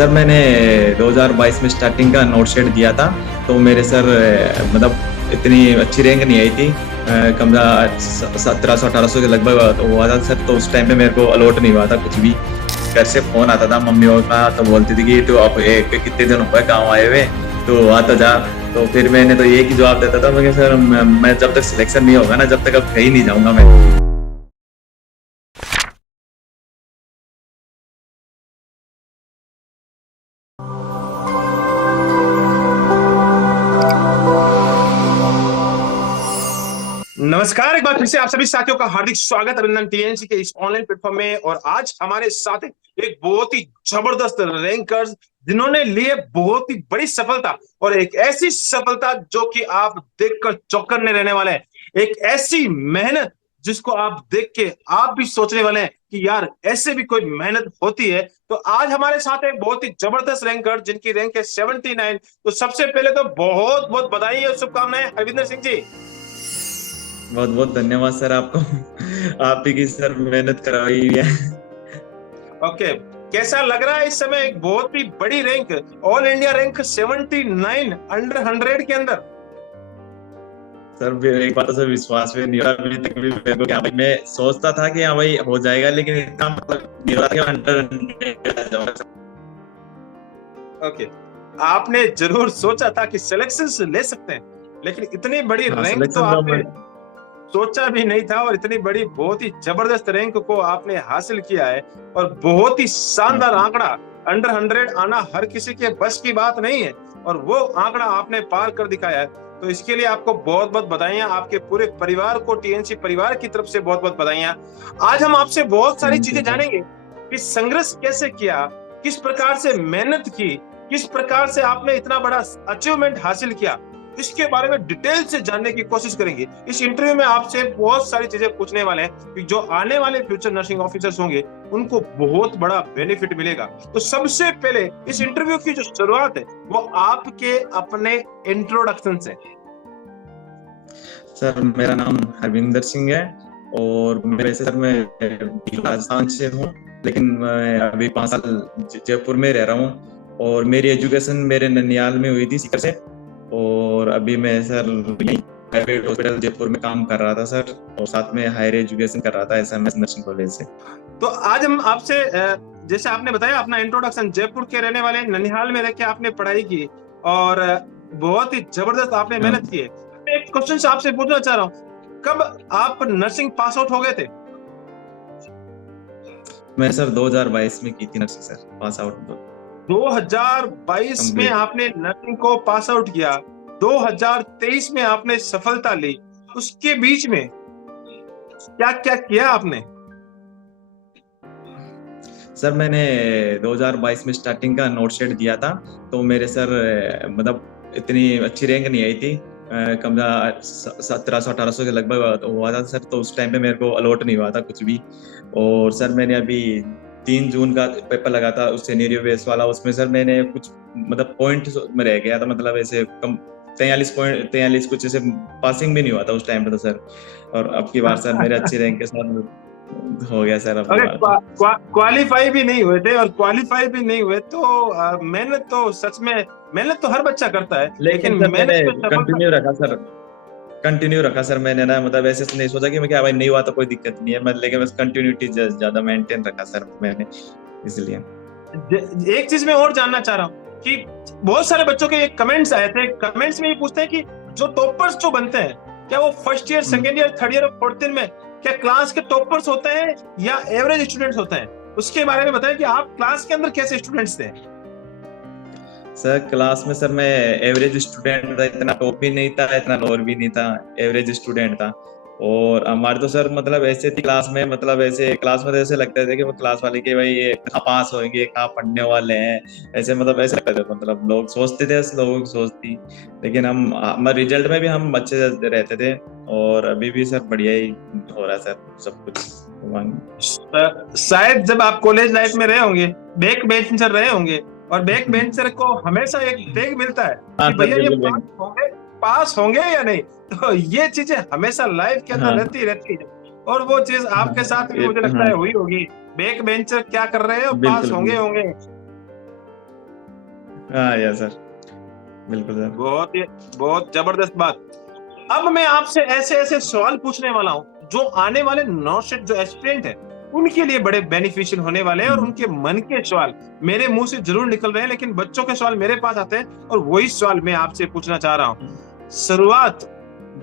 Sir मैंने 2022 में starting का नोट शेड दिया था। तो मेरे सर मतलब इतनी अच्छी रैंक नहीं आई थी। कम 1700-1800 के लगभग हुआ था सर। तो उस टाइम पे मेरे को अलॉट नहीं हुआ था कुछ भी। घर से फोन आता था मम्मी और का, तो बोलती थी कि तो अब कितने दिन हो गए गाँव आए हुए, तो आता जा। तो फिर मैंने तो एक ही जवाब देता था, मैं सर मैं जब तक सिलेक्शन नहीं होगा ना, जब तक अब कहीं नहीं जाऊंगा मैं। नमस्कार, एक बार फिर से आप सभी साथियों का हार्दिक स्वागत अभिनंदन टीएनसी के इस ऑनलाइन प्लेटफॉर्म में। और आज हमारे साथ एक बहुत ही जबरदस्त रैंकर्स जिन्होंने लिए बहुत ही बड़ी सफलता, और एक ऐसी सफलता जो कि आप देखकर चौंकने रहने वाले हैं। एक ऐसी मेहनत जिसको आप देख के आप भी सोचने वाले हैं कि यार ऐसे भी कोई मेहनत होती है। तो आज हमारे साथ एक बहुत ही जबरदस्त रैंकर जिनकी रैंक है 79। तो सबसे पहले तो बहुत बहुत बधाई और शुभकामनाएं हरविंदर सिंह जी। बहुत बहुत धन्यवाद सर आपको। आप ही की सर मेहनत करवाई हुई है। ओके, कैसा लग रहा है इस समय एक बहुत ही बड़ी rank, all India rank 79 under 100 के अंदर। सर मेरे एक बात तो सर विश्वास में नहीं हो रहा अभी तक भी मेरे को। क्या भाई, मैं सोचता था कि हाँ भाई हो जाएगा, लेकिन इतना मतलब नहीं हो रहा था कि अंडर। ओके, आपने जरूर सोचा था कि सिलेक्शन ले सकते हैं, लेकिन इतनी बड़ी हाँ, रैंक तो सिलेक्शन तो आपने सोचा भी नहीं था, और इतनी बड़ी बहुत ही जबरदस्त रैंक को आपने हासिल किया है। और बहुत ही शानदार आंकड़ा, अंडर 100 आना हर किसी के बस की बात नहीं है, और वो आंकड़ा आपने पार कर दिखाया है। तो इसके लिए आपको बहुत बहुत बधाइयां, आपके पूरे परिवार को, टीएनसी परिवार की तरफ से बहुत बहुत बधाइयां। आज हम आपसे बहुत सारी थैंक यू चीजें सर। जानेंगे कि संघर्ष कैसे किया, किस प्रकार से मेहनत की, किस प्रकार से आपने इतना बड़ा अचीवमेंट हासिल किया। इसके बारे में डिटेल से जानने की कोशिश करेंगे। इस इंटरव्यू में आपसे बहुत सारी चीजें पूछने वाले हैं कि जो आने वाले फ्यूचर नर्सिंग ऑफिसर्स होंगे उनको बहुत बड़ा बेनिफिट मिलेगा। तो सबसे पहले इस इंटरव्यू की जो शुरुआत है वो आपके अपने इंट्रोडक्शन से। सर मेरा नाम हरविंदर सिंह है, और मैं वैसे सर मैं राजस्थान से हूँ, लेकिन मैं अभी 5 साल जयपुर में रह रहा हूँ। और मेरी एजुकेशन मेरे ननियाल में हुई थी, सीकर से। और अभी मैं सर यहीं प्राइवेट हॉस्पिटल जयपुर में काम कर रहा था सर, और साथ में हायर एजुकेशन कर रहा था एसएमएस नर्सिंग कॉलेज से। तो आज हम आपसे जैसे आपने बताया अपना इंट्रोडक्शन, जयपुर के रहने वाले, ननिहाल में रह के आपने पढ़ाई की, और बहुत ही जबरदस्त आपने मेहनत हाँ, की है। मैं एक क्वेश्चन आपसे पूछना चाह रहा हूँ, कब आप नर्सिंग पास आउट हो गए थे? मैं सर 2022 में की थी नर्सिंग सर, पास आउट 2022 में कंप्लीट। आपने नर्सिंग को पास आउट किया, 2023 में आपने सफलता ली। उसके बीच में क्या क्या किया आपने? सर मैंने 2022 में स्टार्टिंग का नोट शेड दिया था। तो मेरे सर मतलब इतनी अच्छी रैंक नहीं आई थी। कम 1700-1800 के लगभग हुआ था सर। तो उस टाइम पे मेरे को अलॉट नहीं हुआ था कुछ भी। और सर मैंने अभी 3 जून का पेपर लगा था उस सिनेरियो बेस वाला, उसमें सर मैंने कुछ मतलब पॉइंट में रह गया था, मतलब ऐसे कम 43 कुछ ऐसे पासिंग भी नहीं हुआ था उस टाइम पे तो सर। और अब की बार सर मेरे अच्छी रैंक के साथ हो गया सर अब की अरे बार तो। क्वालिफाई भी नहीं हुए थे, और क्वालिफाई भी नहीं हुए तो मेहनत तो सच में, मेहनत तो हर बच्चा करता है, लेकिन लेकिन सर मैंने मेहनत पे सफलता। कंटिन्यू रखा सर। कंटिन्यू रखा सर मैंने ना, मतलब ऐसे नहीं सोचा कि मैं क्या भाई नहीं हुआ तो कोई दिक्कत नहीं है, मैं लेकिन बस कंटिन्यूटी ज्यादा मेंटेन रखा सर मैंने, इसलिए। एक चीज मैं और जानना चाह रहा हूँ कि बहुत सारे बच्चों के कमेंट्स आए थे, कमेंट्स में ये पूछते हैं कि जो टॉपर्स जो बनते हैं, क्या वो फर्स्ट ईयर, हम्म। सेकेंड ईयर, थर्ड ईयर और फोर्थ ईयर में क्या क्लास के टॉपर्स होते हैं या एवरेज स्टूडेंट्स होते हैं? उसके बारे में बताएं कि आप क्लास के अंदर कैसे स्टूडेंट्स थे। सर क्लास में सर मैं एवरेज स्टूडेंट था, इतना टॉप भी नहीं था इतना लोअर भी नहीं था, एवरेज स्टूडेंट था। और हमारे तो सर मतलब ऐसे थी क्लास में, मतलब ऐसे क्लास में तो ऐसे लगते थे कि वो क्लास वाले के भाई ये कहाँ पास होंगे, कहाँ पढ़ने वाले हैं, ऐसे मतलब ऐसे लगता था, मतलब लोग सोचते थे, लोगों की सोचती। लेकिन हम हमारे रिजल्ट में भी हम अच्छे से रहते थे। और अभी भी सर बढ़िया ही हो रहा है सर सब कुछ। शायद जब आप कॉलेज लाइफ में रहे होंगे, बैक बेंचर रहे होंगे, और बैक बेंचर को हमेशा एक टैग मिलता है हाँ कि सर भैया ये बिल्कुल पास बिल्कुल। होंगे, पास होंगे या नहीं। तो ये चीजें हमेशा लाइफ के अंदर हाँ रहती रहती है, और वो चीज हाँ आपके साथ भी ये मुझे लगता हाँ है हुई होगी। बैक बेंचर क्या कर रहे हैं और पास बिल्कुल होंगे बिल्कुल। होंगे। हाँ यस सर, बिल्कुल सर। बहुत ही बहुत जबरदस्त बात। अब मैं आपसे ऐसे ऐसे सवाल पूछने वाला हूँ जो आने वाले नौशेड जो एस्पिरेंट है उनके लिए बड़े बेनिफिशियल होने वाले हैं, और उनके मन के सवाल मेरे मुंह से जरूर निकल रहे हैं, लेकिन बच्चों के सवाल मेरे पास आते हैं और वही सवाल मैं आपसे पूछना चाह रहा हूँ। शुरुआत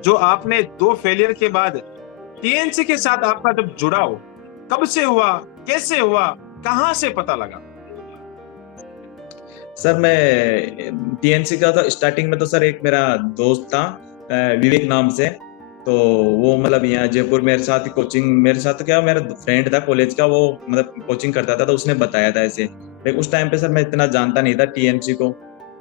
जो आपने 2 फेलियर के बाद टीएनसी के साथ आपका जब जुड़ाव कब से हुआ, कैसे हुआ, कहां से पता लगा? सर मैं टीएनसी का था स्टार्टिंग में, तो सर एक मेरा दोस्त था विवेक नाम से। तो वो मतलब यहाँ जयपुर मेरे साथ ही कोचिंग, मेरे साथ तो क्या मेरा फ्रेंड था कॉलेज का, वो मतलब कोचिंग करता था, तो उसने बताया था ऐसे। लेकिन उस टाइम पे सर मैं इतना जानता नहीं था टीएनसी को।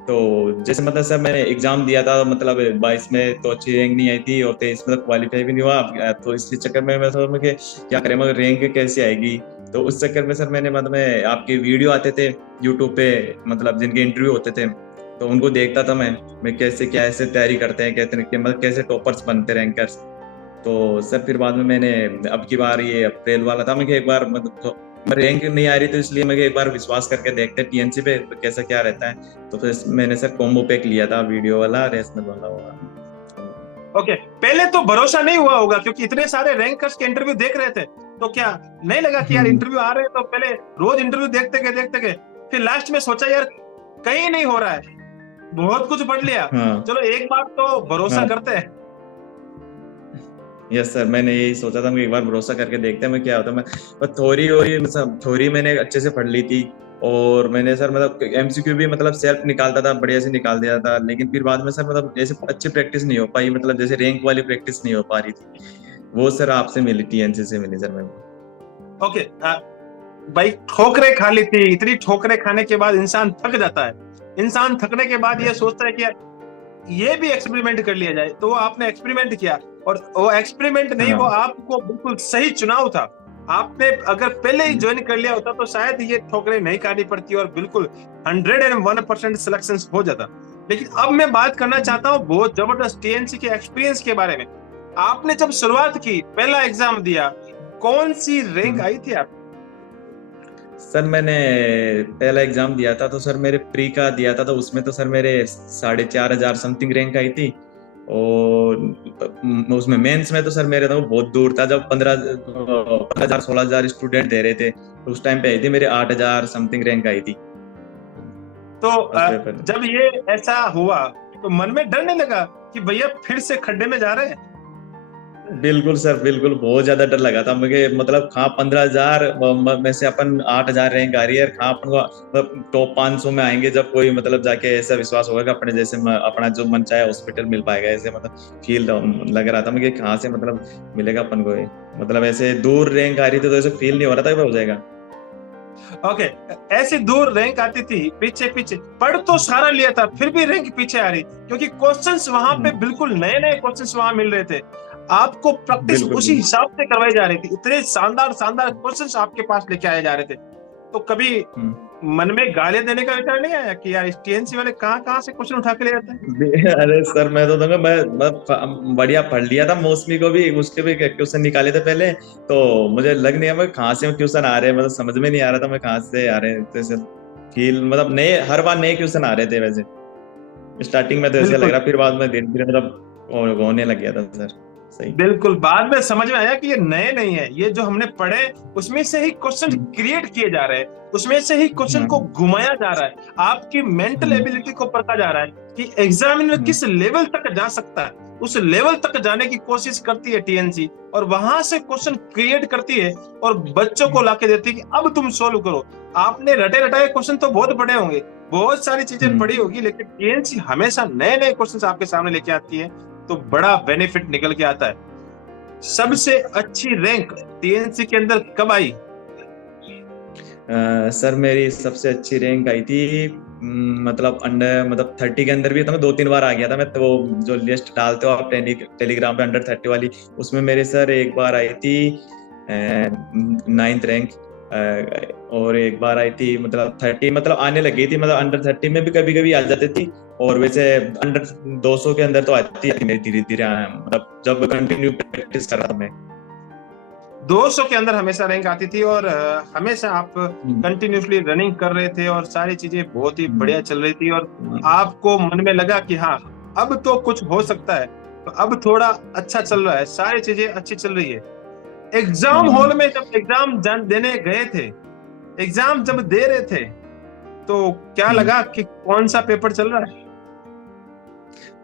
तो जैसे मतलब सर मैंने एग्जाम दिया था, मतलब 22 में तो अच्छी रैंक नहीं आई थी, और 23 में तो क्वालिफाई भी नहीं हुआ। तो इसी चक्कर में मैं सोचा कि क्या करें, मगर रैंक कैसे आएगी। तो उस चक्कर में सर मैंने मतलब आपके वीडियो आते थे यूट्यूब पे, मतलब जिनके इंटरव्यू होते थे, तो उनको देखता था मैं कैसे क्या ऐसे तैयारी करते हैं, कहते मतलब कैसे टॉपर्स बनते रैंकर्स। तो सर फिर बाद में मैंने अब की बार ये अप्रैल वाला था, मैं एक बार मतलब तो रैंक नहीं आ रही, तो इसलिए मैं एक बार विश्वास करके देखते हैं टीएनसी पे तो कैसा क्या रहता है। तो फिर मैंने सर कॉम्बो पैक लिया था, वीडियो वाला रेशनल वाला होगा। ओके, पहले तो भरोसा नहीं हुआ होगा क्योंकि इतने सारे रैंकर्स के इंटरव्यू देख रहे थे, तो क्या नहीं लगा कि यार इंटरव्यू आ रहे हैं तो पहले रोज इंटरव्यू देखते गए, फिर लास्ट में सोचा यार कहीं नहीं हो रहा है, बहुत कुछ पढ़ लिया, हाँ चलो एक बार तो भरोसा हाँ करते हैं। यस सर, मैंने यही सोचा था मैं एक बार भरोसा करके देखते हैं मैं क्या होता है। मैं थ्योरी और ये मतलब थ्योरी मैंने अच्छे से पढ़ ली थी, और मैंने सर मतलब एमसीक्यू भी मतलब सेल्फ निकालता था, बढ़िया से निकाल दिया था। लेकिन फिर बाद में सर मतलब जैसे अच्छी प्रैक्टिस नहीं हो पाई, मतलब जैसे रैंक वाली प्रैक्टिस नहीं हो पा रही थी, वो सर आपसे मिली, टीएनसी से मिली सर मेरे को। ओके, भाई ठोकरें खा ली थी, इतनी ठोकरें खाने के बाद इंसान थक जाता है, इंसान थकने के बाद ये सोचता है कि यार ये भी एक्सपेरिमेंट कर लिया जाए, तो वो आपने एक्सपेरिमेंट किया, और वो एक्सपेरिमेंट नहीं, वो हाँ आपको बिल्कुल सही चुनाव था। आपने अगर पहले ही ज्वाइन कर लिया होता तो शायद ये ठोकरें नहीं खानी पड़ती और बिल्कुल 101% सिलेक्शन हो जाता। लेकिन अब मैं बात करना चाहता हूँ बहुत जबरदस्त टीएनसी के एक्सपीरियंस के बारे में। आपने जब शुरुआत की, पहला एग्जाम दिया, कौन सी रैंक आई थी आप? सर मैंने पहला एग्जाम दिया था, तो सर मेरे प्री का दिया था, तो उसमें तो सर मेरे 4,500 समथिंग रैंक आई थी। और उसमें मेंस में तो सर मेरे तो बहुत दूर था, जब 15,000 16,000 स्टूडेंट दे रहे थे, तो उस टाइम पे आई थी मेरे 8,000 समथिंग रैंक आई थी तो फर्स्ट पेपर। जब ये ऐसा हुआ तो मन में डर नहीं लगा कि भैया फिर से खड्डे में जा रहे हैं? बिल्कुल सर, बिल्कुल बहुत ज्यादा डर लगा था मुझे, मतलब कहाँ 15,000 में से अपन 8,000 रैंक आ रही है, कहाँ अपन को टॉप 500 में आएंगे, जब कोई मतलब जाके ऐसा विश्वास होगा कि अपने जैसे अपना जो मन चाहे हॉस्पिटल मिल पाएगा, ऐसे मतलब फील लग रहा था मुझे, कहाँ से मतलब मिलेगा अपन को ये। मतलब ऐसे दूर रैंक आ रही थी, तो ऐसे फील नहीं हो रहा था कि हो जाएगा। ओके, ऐसी दूर रैंक आती थी, पीछे पीछे पढ़ तो सारा लिया था, फिर भी रैंक पीछे आ रही, क्योंकि क्वेश्चंस वहां पे बिल्कुल नए नए क्वेश्चंस वहां मिल रहे थे, आपको प्रैक्टिस बिल्कुल उसी बिल्कुल। हिसाब से करवाई जा रही थी, इतने शानदार शानदार क्वेश्चंस आपके पास लेके आए जा रहे थे। तो कभी मन में गालियां देने का विचार नहीं आया कि यार टीएनसी वाले कहाँ कहाँ से क्वेश्चन उठा के ले जाते हैं? अरे सर मैं तो दूंगा, मैं बढ़िया पढ़ लिया था, मौसमी को भी उसके भी क्वेश्चन निकाले थे पहले। तो मुझे लग नहीं, मैं कहाँ से क्वेश्चन आ रहे हैं, मतलब समझ में नहीं आ रहा था मैं कहाँ से आ रहे हैं, जैसे फील मतलब नए, हर बार नए क्वेश्चन आ रहे थे वैसे। स्टार्टिंग में तो ऐसा लग बिल्कुल रहा, फिर बाद में धीरे धीरे मतलब होने लग गया था सर। सही। बिल्कुल, बाद में समझ में आया कि ये नए नहीं है, ये जो हमने पढ़े उसमें से ही क्वेश्चन क्रिएट किए जा रहे हैं, उसमें से ही क्वेश्चन को घुमाया जा रहा है, आपकी मेंटल एबिलिटी को परखा जा रहा है कि एग्जामिनर किस लेवल तक जा सकता है, उस लेवल तक जाने की कोशिश करती है टीएनसी, और वहां से क्वेश्चन क्रिएट करती है और बच्चों को लाके देती है कि अब तुम सोल्व करो। आपने रटे रटाए क्वेश्चन तो बहुत पढ़े होंगे, बहुत सारी चीजें पढ़ी होगी, लेकिन टीएनसी हमेशा नए नए क्वेश्चन आपके सामने लेके आती है, तो बड़ा बेनिफिट निकल के आता है। सबसे अच्छी रैंक टीएनसी के अंदर कब आई? सर मेरी सबसे अच्छी रैंक आई थी मतलब अंडर मतलब 30 के अंदर भी था, मैं 2-3 बार आ गया था मैं, तो वो जो लिस्ट डालते हो आप टेलीग्राम पे अंडर 30 वाली, उसमें मेरे सर एक बार आई थी 9th रैंक, और एक बार आई थी मतलब 30, मतलब आने लगी थी, मतलब अंडर 30 में भी कभी कभी आ जाती थी, और वैसे अंडर 200 के अंदर तो आती है मेरी धीरे धीरे, मतलब जब कंटिन्यू प्रैक्टिस कर रहा था मैं। 200 के अंदर हमेशा रैंक आती थी और हमेशा आप हम्म, कंटिन्यूसली रनिंग कर रहे थे और सारी चीजें बहुत ही बढ़िया चल रही थी और हम्म, आपको मन में लगा कि हाँ, अब तो कुछ हो सकता है, तो अब थोड़ा अच्छा चल रहा है, सारी चीजें अच्छी चल रही है। एग्जाम हम्म, हॉल में जब एग्जाम देने गए थे, एग्जाम जब दे रहे थे, तो क्या हम्म। लगा कि कौन सा पेपर चल रहा है?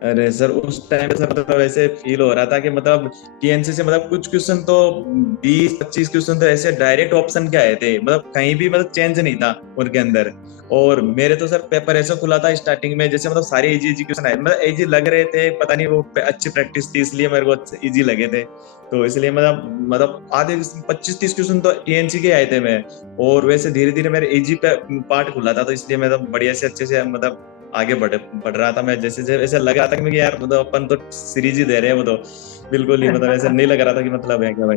अरे सर उस टाइम पे सर मतलब ऐसे फील हो रहा था कि मतलब टीएनसी से मतलब कुछ क्वेश्चन तो 20-25 क्वेश्चन तो ऐसे डायरेक्ट ऑप्शन के आए थे, मतलब कहीं भी मतलब चेंज नहीं था उनके अंदर। और मेरे तो सर पेपर ऐसा खुला था स्टार्टिंग में, जैसे मतलब सारे इजी इजी क्वेश्चन आए, मतलब इजी लग रहे थे, पता नहीं वो अच्छी प्रैक्टिस थी इसलिए मेरे को इजी लगे थे। तो इसलिए मतलब आधे 25-30 क्वेश्चन तो टीएनसी के आए थे मैं। और वैसे धीरे धीरे मेरे इजी पे पार्ट खुला था, तो इसलिए मैं तो बढ़िया से अच्छे से मतलब आगे बढ़ रहा था मैं। जैसे जैसे ऐसा लग रहा था कि मैं यार मतलब अपन तो सीरीज ही दे रहे हैं, वो तो बिल्कुल ही मतलब ऐसा नहीं लग रहा था कि मतलब है क्या भाई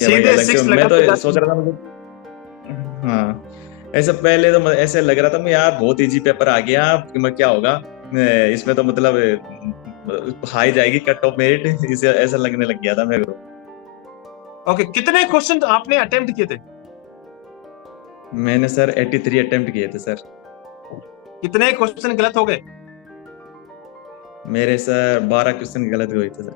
सीधे अलग से सिक्स मैं लगा तो के सोच जाते रहा था मतलब। हाँ, ऐसा पहले तो ऐसे लग रहा था मैं यार बहुत इजी पेपर आ गया कि मैं क्या होगा इसमें तो मतलब हाई जाएगी कट ऑफ मेरिट, इसे ऐसा लगने लग गया था मेरे को। ओके, कितने क्वेश्चन आपने अटेम्प्ट किए थे? मैंने सर 83 अटेम्प्ट किए थे सर। कितने क्वेश्चन गलत हो गए? मेरे सर 12 क्वेश्चन गलत हुए थे सर।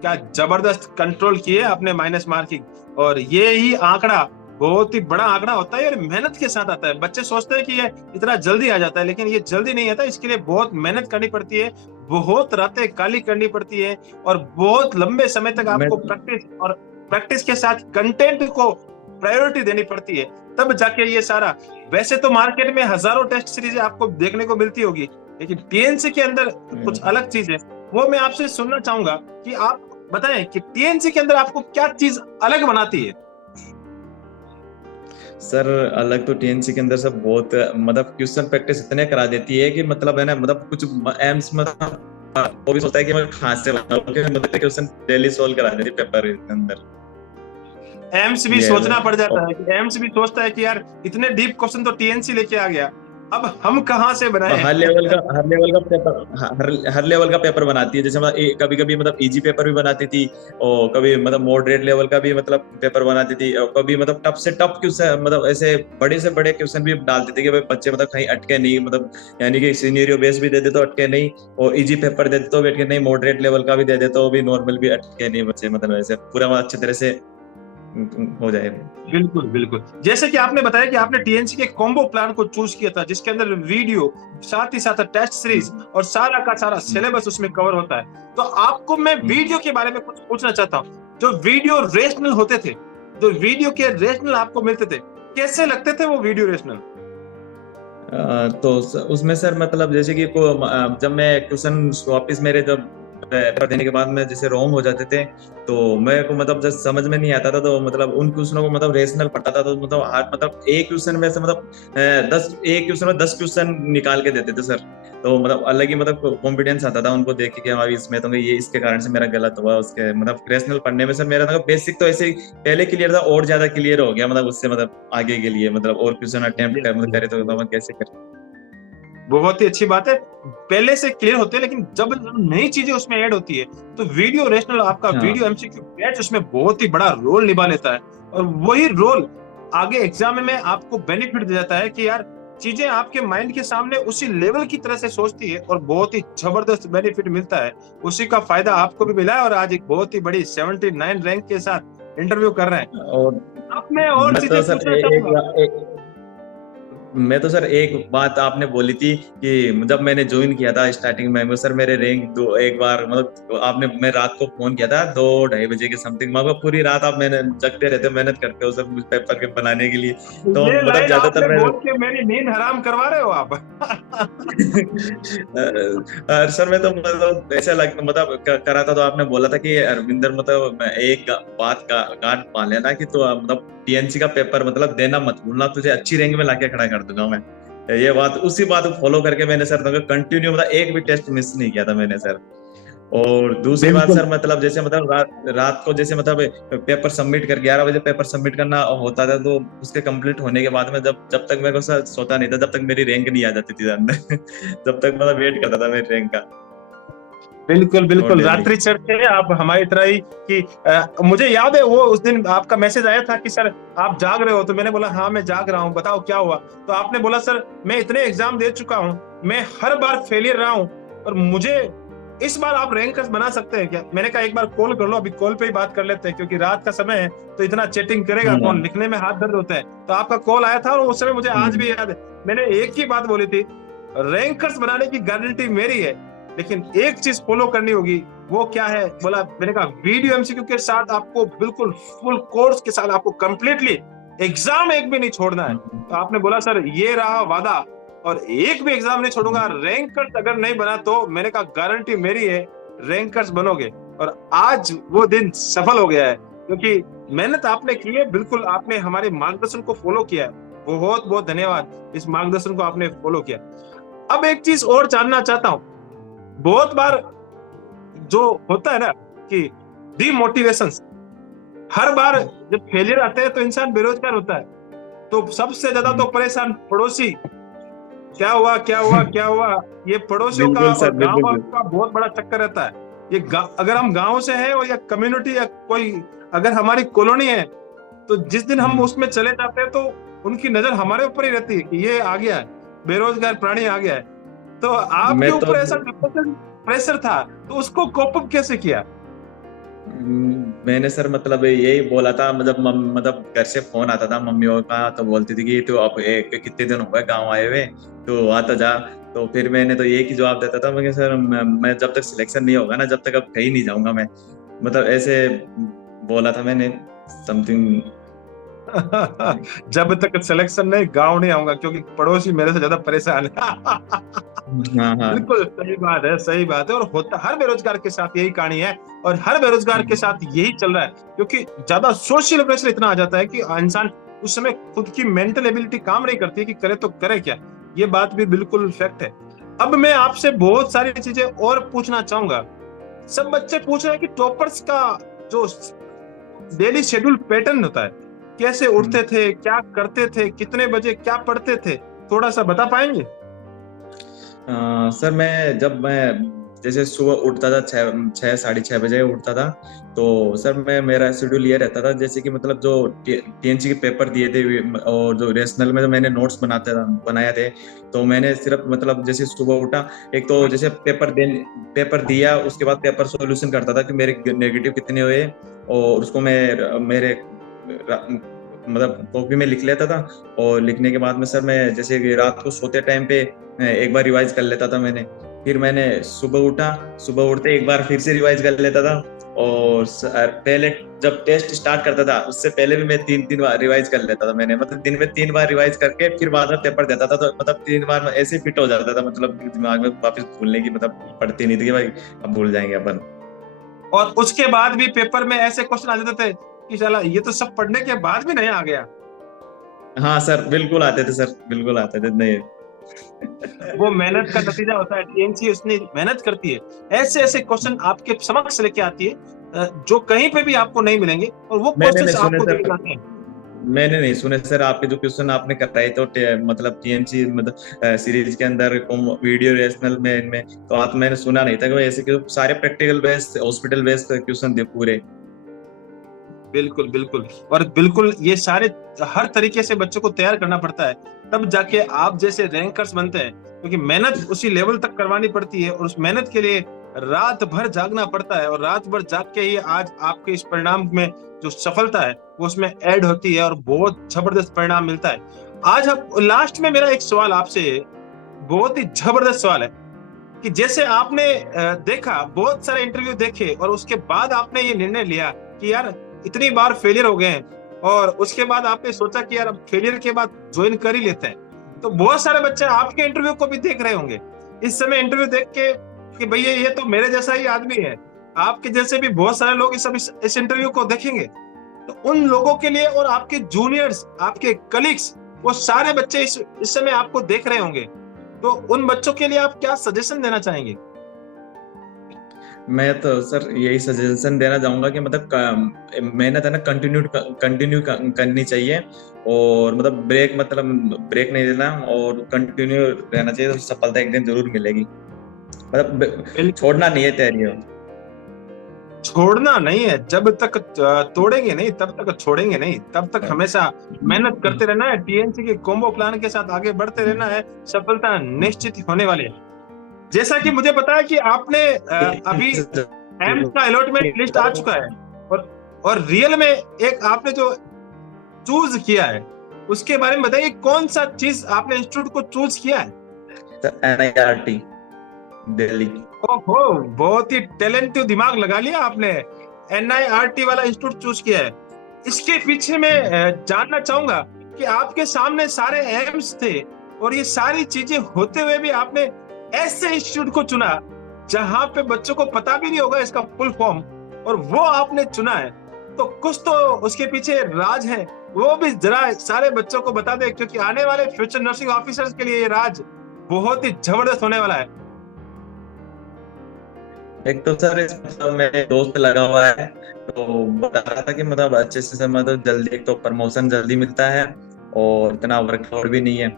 क्या जबरदस्त कंट्रोल किए आपने माइनस मार्किंग। और ये ही आंकड़ा बहुत ही बड़ा आंकड़ा होता है और मेहनत के साथ आता है। बच्चे सोचते हैं कि ये इतना जल्दी आ जाता है, लेकिन ये जल्दी नहीं आता, इसके लिए बहुत मेहनत करनी पड़ती है, बहुत रातें काली करनी पड़ती है और बहुत लंबे समय तक मैं आपको प्रैक्टिस के साथ कंटेंट को प्रायोरिटी देनी पड़ती है, तब जाके ये सारा। वैसे तो मार्केट में हजारों टेस्ट सीरीज आपको देखने को मिलती होगी, लेकिन टीएनसी के अंदर कुछ अलग चीज है। वो मैं आपसे सुनना चाहूंगा कि आप बताएं कि टीएनसी के अंदर आपको क्या चीज अलग बनाती है? सर अलग तो टीएनसी के अंदर सब बहुत मतलब क्वेश्चन प्रैक्टिस इतने करा देती है कि मतलब है ना, मतलब कुछ एम्स मतलब वो भी सोचता है कि मैं कहाँ से बनाऊं, मतलब क्वेश्चन डेली सोल्व करा देती पेपर के अंदर। एम्स भी ये है सोचना सर। पड़ जाता है कि एम्स भी सोचता है कि यार इतने डीप क्वेश्चन तो टीएनसी लेके आ गया, अब हम कहां से बनाए। हर लेवल का पेपर, हर लेवल का पेपर बनाती है, जैसे मतलब कभी कभी मतलब इजी पेपर भी बनाती थी, और कभी मतलब मॉडरेट लेवल का भी मतलब पेपर बनाती थी, और कभी मतलब टफ से टफ क्वेश्चन मतलब ऐसे बड़े से बड़े क्वेश्चन भी डालती थी कि भाई बच्चे मतलब कहीं अटके नहीं, मतलब यानी कि सिनेरियो बेस भी दे दे तो अटके नहीं, और इजी पेपर दे दे तो भी अटके नहीं, मॉडरेट लेवल का भी दे दे तो भी नॉर्मल भी अटके नहीं बच्चे, मतलब ऐसे पूरा अच्छी तरह से हो जाए। बिल्कुल बिल्कुल, जैसे कि आपने बताया कि आपने टीएनसी के कॉम्बो प्लान को चूज किया था, जिसके अंदर वीडियो साथ ही साथ टेस्ट सीरीज और सारा का सारा सिलेबस उसमें कवर होता है। तो आपको मैं वीडियो के बारे में कुछ पूछना चाहता हूँ। जो वीडियो रेशनल होते थे, जो वीडियो के रेशनल आपको मिलते थे, कैसे लगते थे वो वीडियो रेशनल? तो उसमें सर मतलब जैसे कि जब मैं क्वेश्चन वापिस मेरे जब पेपर देने के बाद में जैसे रॉन्ग हो जाते थे, तो मेरे को मतलब जब समझ में नहीं आता था, तो मतलब उन क्वेश्चनों को मतलब रेशनल पढ़ता था, तो मतलब मतलब एक क्वेश्चन में से मतलब 10 क्वेश्चन निकाल के देते थे सर। तो मतलब अलग ही मतलब कॉन्फिडेंस आता था उनको देख के कि हमारी इसमें तो ये इसके कारण से मेरा गलत हुआ, उसके मतलब रेशनल पढ़ने में सर मेरा मतलब बेसिक तो ऐसे ही पहले क्लियर था और ज्यादा क्लियर हो गया, मतलब उससे मतलब आगे के लिए मतलब और क्वेश्चन अटेम्प्ट यस कर मतलब यस करे तो यस, मतलब कैसे करें। बहुत ही अच्छी बात है। पहले से क्लियर होते हैं, लेकिन जब नई चीजें उसमें ऐड होती है, तो वीडियो रेशनल, आपका हाँ, वीडियो एमसीक्यू बैच उसमें बहुत ही बड़ा रोल निभा लेता है। और वही रोल आगे एग्जाम में आपको बेनिफिट दे जाता है कि यार चीजें आपके माइंड के सामने उसी लेवल की तरह से सोचती है और बहुत ही जबरदस्त बेनिफिट मिलता है। उसी का फायदा आपको भी मिला है और आज एक बहुत ही बड़ी 79 रैंक के साथ इंटरव्यू कर रहे हैं। और अब मैं और मैं चीजें तो सर पूछना चाहूंगा। मैं तो सर एक बात आपने बोली थी कि जब मैंने ज्वाइन किया था स्टार्टिंग में वो सर मेरे रैंक दो एक बार मतलब आपने मैं रात को फोन किया था 2-2:30 बजे के समथिंग, मगर पूरी रात आप मैंने जगते रहते हो, मेहनत करते हो सर मुझ पेपर के बनाने के लिए। तो ये मतलब लाइन आपने ज्यादातर मैं बोल के मेरी नींद हराम करवा रहे हो आप। सर मैं तो मतलब ऐसा लग मतलब करा था, तो आपने बोला था कि अरविंदर मतलब एक बात का गांठ बांध लेना कि तो मतलब टीएनसी का पेपर मतलब देना मत भूलना, तुझे अच्छी रैंक में लाके खड़ा कर दूंगा मैं। ये बात उसी बात को फॉलो करके मैंने सर कंटिन्यू मतलब एक भी टेस्ट मिस नहीं किया था मैंने सर। और दूसरी बात बिल्कुल सर मतलब जैसे मतलब रात को जैसे मतलब पेपर सबमिट कर 11 बजे पेपर सबमिट करना होता था, तो उसके कंप्लीट होने के बाद में जब जब तक मेरे को सर सोता नहीं था जब तक मेरी रैंक नहीं आ जाती थी अंदर जब तक मतलब वेट करता था मेरी रैंक का। बिल्कुल नॉट बिल्कुल, डेली। रात्रि चढ़ के आप हमारी तरह ही कि मुझे याद है वो उस दिन आपका मैसेज आया था कि सर आप जाग रहे हो, तो मैंने बोला हाँ मैं जाग रहा हूँ, बताओ क्या हुआ। तो आपने बोला सर मैं इतने एग्जाम दे चुका हूँ, मैं हर बार फेलियर रहा हूँ, और मुझे इस बार आप रैंकर्स बना सकते हैं क्या। मैंने कहा एक बार कॉल कर लो, अभी कॉल पे ही बात कर लेते हैं, क्योंकि रात का समय है तो इतना चैटिंग करेगा हाँ। कौन, लिखने में हाथ दर्द होता है। तो आपका कॉल आया था और उस समय मुझे आज भी हम्म। याद है, मैंने एक ही बात बोली थी, रैंकर्स बनाने की गारंटी मेरी है, लेकिन एक चीज फॉलो करनी होगी। वो क्या है बोला, मैंने कहा वीडियो एमसीक्यू के साथ आपको बिल्कुल फुल कोर्स के साथ आपको कंप्लीटली एग्जाम एक भी नहीं छोड़ना है। तो आपने बोला सर ये रहा वादा, और एक भी एग्जाम नहीं छोड़ूंगा, रैंकर्स अगर नहीं बना तो मैंने कहा गारंटी मेरी है रैंकर्स बनोगे। और आज वो दिन सफल हो गया है, क्योंकि मेहनत आपने की है, बिल्कुल आपने हमारे मार्गदर्शन को फॉलो किया है। बहुत बहुत धन्यवाद, इस मार्गदर्शन को आपने फॉलो किया। अब एक चीज और जानना चाहता हूँ, बहुत बार जो होता है ना कि डिमोटिवेशन, हर बार जब फेलियर आते हैं तो इंसान बेरोजगार होता है, तो सबसे ज्यादा तो परेशान पड़ोसी, क्या हुआ क्या हुआ क्या हुआ, ये पड़ोसियों का बिल्कुल और सर, गांव बिल्कुल। वालों का बहुत बड़ा चक्कर रहता है। ये अगर हम गांव से हैं और या कम्युनिटी या कोई अगर हमारी कॉलोनी है, तो जिस दिन हम हम्म। उसमें चले जाते हैं तो उनकी नजर हमारे ऊपर ही रहती है कि ये आ गया है, बेरोजगार प्राणी आ गया है। तो आपके मैं तो ऊपर ऐसा डिप्रेशन प्रेशर था, तो उसको कोप अप कैसे किया। मैंने सर मतलब यही बोला था, मतलब मतलब घर से फोन आता था मम्मी और का, तो बोलती थी कि तू अब कितने दिन हो गए गाँव आए हुए, तो आता जा। तो फिर मैंने तो यही की जवाब देता था, मैं सर मैं जब तक सिलेक्शन नहीं होगा ना, जब तक अब कहीं नहीं जाऊंगा मैं, मतलब ऐसे बोला था मैंने समथिंग। जब तक सिलेक्शन नहीं गांव नहीं आऊंगा, क्योंकि पड़ोसी मेरे से ज्यादा परेशान है। हाँ हाँ। बिल्कुल सही बात है, सही बात है, और होता हर बेरोजगार के साथ यही कहानी है, और हर बेरोजगार के साथ यही चल रहा है, क्योंकि ज्यादा सोशल प्रेशर इतना आ जाता है कि इंसान उस समय खुद की मेंटल एबिलिटी काम नहीं करती है कि करे तो करे क्या। ये बात भी बिल्कुल फैक्ट है। अब मैं आपसे बहुत सारी चीजें और पूछना चाहूंगा। सब बच्चे पूछ रहे हैं कि टॉपर्स का जो डेली शेड्यूल पैटर्न होता है, कैसे उठते थे, क्या करते थे, कितने बजे क्या पढ़ते थे, थोड़ा सा बता पाएंगे। सर मैं जैसे सुबह उठता था, 6 6:30 6 बजे उठता था। तो सर मेरा शेड्यूल ये रहता था, जैसे कि मतलब जो टीएनसी के पेपर दिए थे, और जो रेशनल में जो मैंने नोट्स बनाए थे, तो मैंने सिर्फ मतलब जैसे सुबह उठा, एक तो जैसे पेपर दिया, उसके बाद पेपर सॉल्यूशन करता था कि मेरे नेगेटिव कितने हुए, और उसको मैं मेरे मतलब कॉपी में लिख लेता था। और लिखने के बाद में सर मैं जैसे कि रात को सोते टाइम पे एक बार रिवाइज कर लेता था मैंने। फिर मैंने सुबह उठा, सुबह उठते एक बार फिर से रिवाइज कर लेता था। और पहले जब टेस्ट स्टार्ट करता था उससे पहले भी मैं 3 3 बार रिवाइज कर लेता था मैंने, मतलब दिन में 3 बार रिवाइज करके फिर बाद में पेपर देता था, तो मतलब 3 बार में ऐसे फिट हो जाता था, मतलब दिमाग में वापस भूलने की मतलब पड़ती नहीं थी कि भाई अब भूल जाएंगे अपन। और उसके बाद भी पेपर में ऐसे क्वेश्चन आ जाते थे कि चला ये तो सब पढ़ने के बाद भी नहीं आ गया। हाँ सर, बिल्कुल आते थे सर, बिल्कुल आते थे नहीं। वो मेहनत का नतीजा होता है, टीएनसी उसने मेहनत करती है, ऐसे ऐसे क्वेश्चन आपके समक्ष लेके आती है, जो कहीं पे भी आपको नहीं मिलेंगे, और वो मैंने नहीं क्वेश्चंस सुने आपको दिए सर, जाते हैं। मैंने नहीं सुने सर आपके जो क्वेश्चन आपने कराए, तो मतलब टीएनसी मतलब सीरीज के अंदर वीडियो रेशनल में इनमें, तो आप मैंने सुना नहीं था कि भाई ऐसे सारे practical based hospital based question थे पूरे। बिल्कुल बिल्कुल, और बिल्कुल ये सारे हर तरीके से बच्चों को तैयार करना पड़ता है, तब जाके आप जैसे रैंकर्स बनते हैं, क्योंकि मेहनत उसी लेवल तक करवानी पड़ती है, और उस मेहनत के लिए रात भर जागना पड़ता है, और रात भर जाग के ही आज आपके इस परिणाम में जो सफलता है वो उसमें ऐड होती है, और बहुत जबरदस्त परिणाम मिलता है। आज हम लास्ट में मेरा एक सवाल आपसे, बहुत ही जबरदस्त सवाल है, कि जैसे आपने देखा, बहुत सारे इंटरव्यू देखे, और उसके बाद आपने ये निर्णय लिया कि यार इतनी बार फेलियर हो गए हैं, और उसके बाद आपने सोचा कि यार अब फेलियर के बाद ज्वाइन कर ही लेते हैं, तो बहुत सारे बच्चे आपके इंटरव्यू को भी देख रहे होंगे इस समय, इंटरव्यू देख के कि भैया ये तो मेरे जैसा ही आदमी है। आपके जैसे भी बहुत सारे लोग इस इंटरव्यू को देखेंगे, तो उन लोगों के लिए, और आपके जूनियर्स, आपके कलीग्स, वो सारे बच्चे इस समय आपको देख रहे होंगे, तो उन बच्चों के लिए आप क्या सजेशन देना चाहेंगे। मैं तो सर यही सजेशन देना चाहूंगा कि मतलब मेहनत है ना, कंटिन्यू करनी चाहिए, और मतलब ब्रेक नहीं देना, और कंटिन्यू रहना चाहिए, तो सफलता एक दिन जरूर मिलेगी। मतलब छोड़ना नहीं है तैयारी हो। छोड़ना नहीं है, जब तक तोड़ेंगे नहीं तब तक छोड़ेंगे नहीं, तब तक हमेशा मेहनत करते रहना है, टीएनसी के कॉम्बो प्लान के साथ आगे बढ़ते रहना है, सफलता निश्चित होने वाली है। जैसा कि मुझे पता है कि आपने अभी एम्स का अलॉटमेंट लिस्ट आ चुका है, और रियल में एक आपने जो चूज किया है उसके बारे में बताइए, कौन सा चीज आपने इंस्टीट्यूट को चूज किया है? NIRT दिल्ली। ओहो, बहुत ही टैलेंटिव दिमाग लगा लिया आपने, NIRT वाला इंस्टीट्यूट चूज किया है। इसके पीछे मैं जानना चाहूंगा कि आपके सामने सारे एम्स थे और ये सारी चीजें होते हुए भी आपने ऐसे इंस्टीट्यूट को चुना जहां पे बच्चों को पता भी नहीं होगा इसका फुल फॉर्म, और वो आपने चुना है, तो कुछ तो उसके पीछे राज है, वो भी जरा सारे बच्चों को बता दे, क्योंकि आने वाले फ्यूचर नर्सिंग ऑफिसर्स के लिए ये राज बहुत ही जबरदस्त होने वाला है। एक तो सर मतलब मेरे दोस्त लगा हुआ है, तो बता रहा था कि मतलब अच्छे से सर मतलब जल्दी, एक तो प्रमोशन जल्दी मिलता है और इतना वर्कलोड भी नहीं है,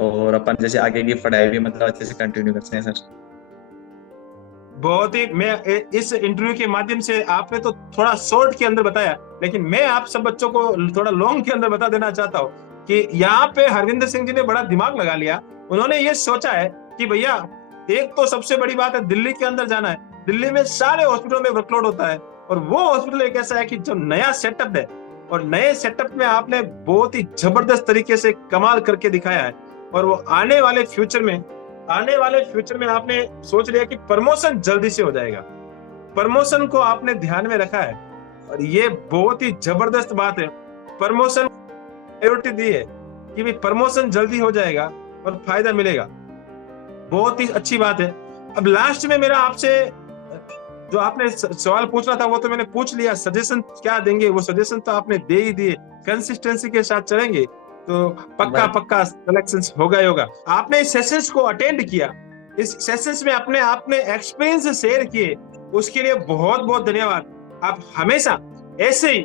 और अपन जैसे आगे की पढ़ाई भी मतलब अच्छे से कंटिन्यू करते हैं सर। बहुत ही, मैं इस इंटरव्यू के माध्यम से, आपने तो थोड़ा शॉर्ट के अंदर बताया, लेकिन मैं आप सब बच्चों को थोड़ा लॉन्ग के अंदर बता देना चाहता हूँ कि यहाँ पे हरविंदर सिंह जी ने बड़ा दिमाग लगा लिया। उन्होंने ये सोचा है कि भैया, एक तो सबसे बड़ी बात है दिल्ली के अंदर जाना है, दिल्ली में सारे हॉस्पिटलों में वर्कलोड होता है, और वो हॉस्पिटल एक ऐसा है कि जो नया सेटअप है, और नए सेटअप में आपने बहुत ही जबरदस्त तरीके से कमाल करके दिखाया है, और वो आने वाले फ्यूचर में आपने सोच लिया कि प्रमोशन जल्दी से हो जाएगा, प्रमोशन को आपने ध्यान में रखा है, और ये बहुत ही जबरदस्त बात है। प्रमोशन प्रायोरिटी दी है कि भाई प्रमोशन जल्दी हो जाएगा और फायदा मिलेगा, बहुत ही अच्छी बात है। अब लास्ट में मेरा आपसे जो आपने सवाल पूछना था वो तो मैंने पूछ लिया, सजेशन क्या देंगे, वो सजेशन तो आपने दे ही दिए, कंसिस्टेंसी के साथ चलेंगे तो पक्का सिलेक्शन होगा ही होगा। आपने इस सेशंस को अटेंड किया, इस सेशंस में अपने आपने एक्सपीरियंस शेयर किए, उसके लिए बहुत बहुत धन्यवाद। आप हमेशा ऐसे ही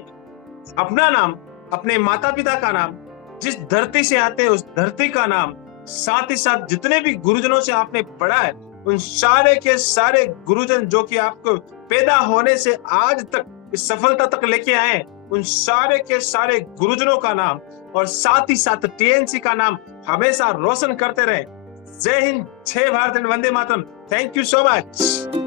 अपना नाम, अपने माता पिता का नाम, जिस धरती से आते हैं उस धरती का नाम, साथ ही साथ जितने भी गुरुजनों से आपने पढ़ा है उन सारे के सारे गुरुजन जो कि आपको पैदा होने से आज तक इस सफलता तक लेके आए, उन सारे के सारे गुरुजनों का नाम और साथ ही साथ टीएनसी का नाम हमेशा रोशन करते रहे। जय हिंद, जय Bharat and Vande Mataram. Thank you so much.